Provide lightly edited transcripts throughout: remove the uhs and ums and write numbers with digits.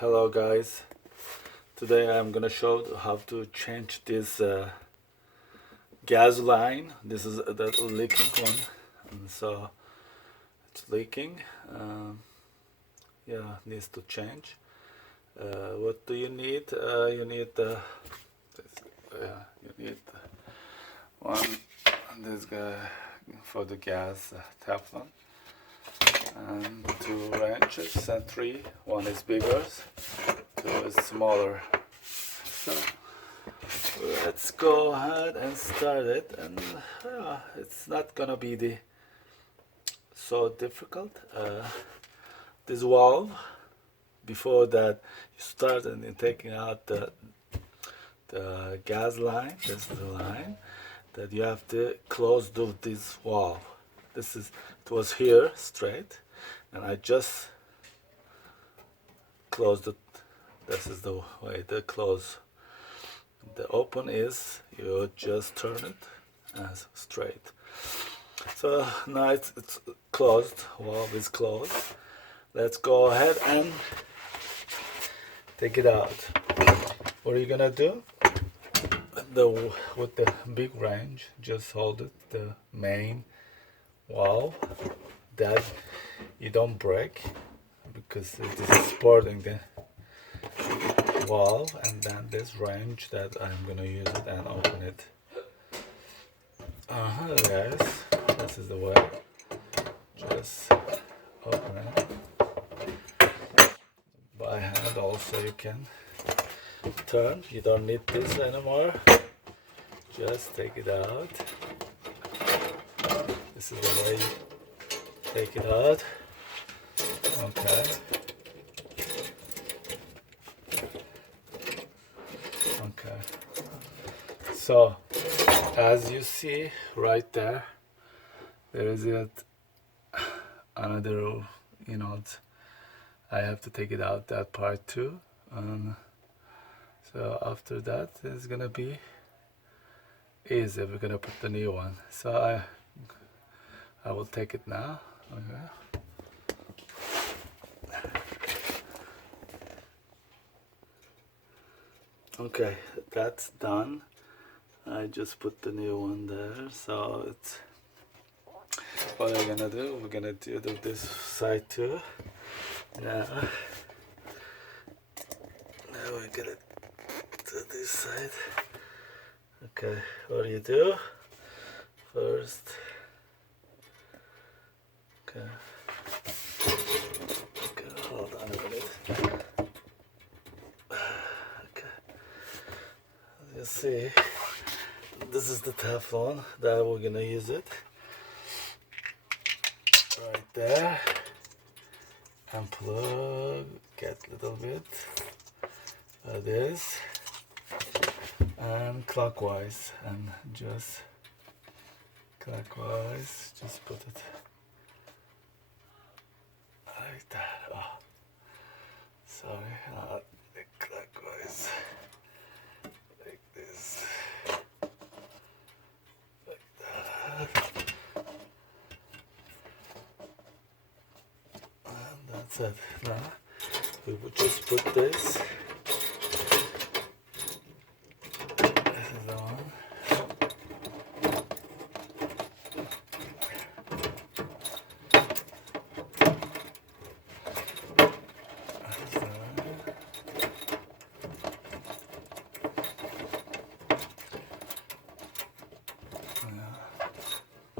Hello guys, today I'm gonna show how to change this gas line. This is the leaking one, and so it's leaking. Yeah, needs to change. What do you need? You need one, this guy for the gas Teflon, and two wrenches and three. One is bigger, two is smaller. So let's go ahead and start it, and it's not gonna be so difficult. This valve, before that you start and you're taking out the gas line. This is the line that you have to close this valve. It was here straight, and I just closed it. This is the way to close. The open is you just turn it as straight. So now it's closed. Valve is closed. Let's go ahead and take it out. What are you gonna do? With the big wrench, just hold it, the main valve, that you don't break, because it is supporting the valve, and then this wrench that I'm gonna use it and open it. Guys, this is the way. Just open it by hand. Also you can turn. You don't need this anymore. Just take it out. This is the way you take it out. Okay. Okay. So, as you see right there, there is another, I have to take it out, that part too. So after that, it's gonna be easy. We're gonna put the new one. So I will take it now. Okay, that's done. I just put the new one there. So it's what we're gonna do. We're gonna do this side too. Now we're gonna do this side. Okay, what do you do? First, okay, hold on a minute. Okay, as you see, this is the Teflon that we're gonna use it. Right there. Unplug, get a little bit of this, and clockwise, and just clockwise, just put it like that. Oh, sorry, not clockwise, like this, like that, and that's it. Now we would just put this.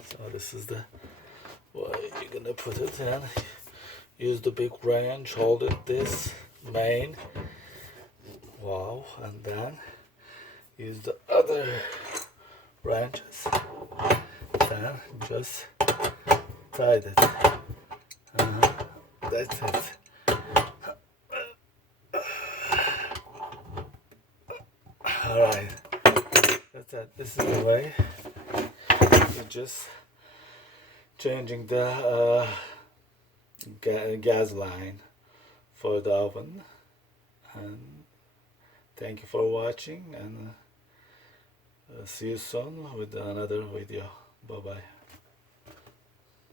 So this is the way you're gonna put it in. Use the big wrench, hold it this main valve, and then use the other wrenches, then just tight it. That's it. Alright, that's it. This is the way. You're just changing the gas line for the oven. And thank you for watching, and see you soon with another video. Bye bye.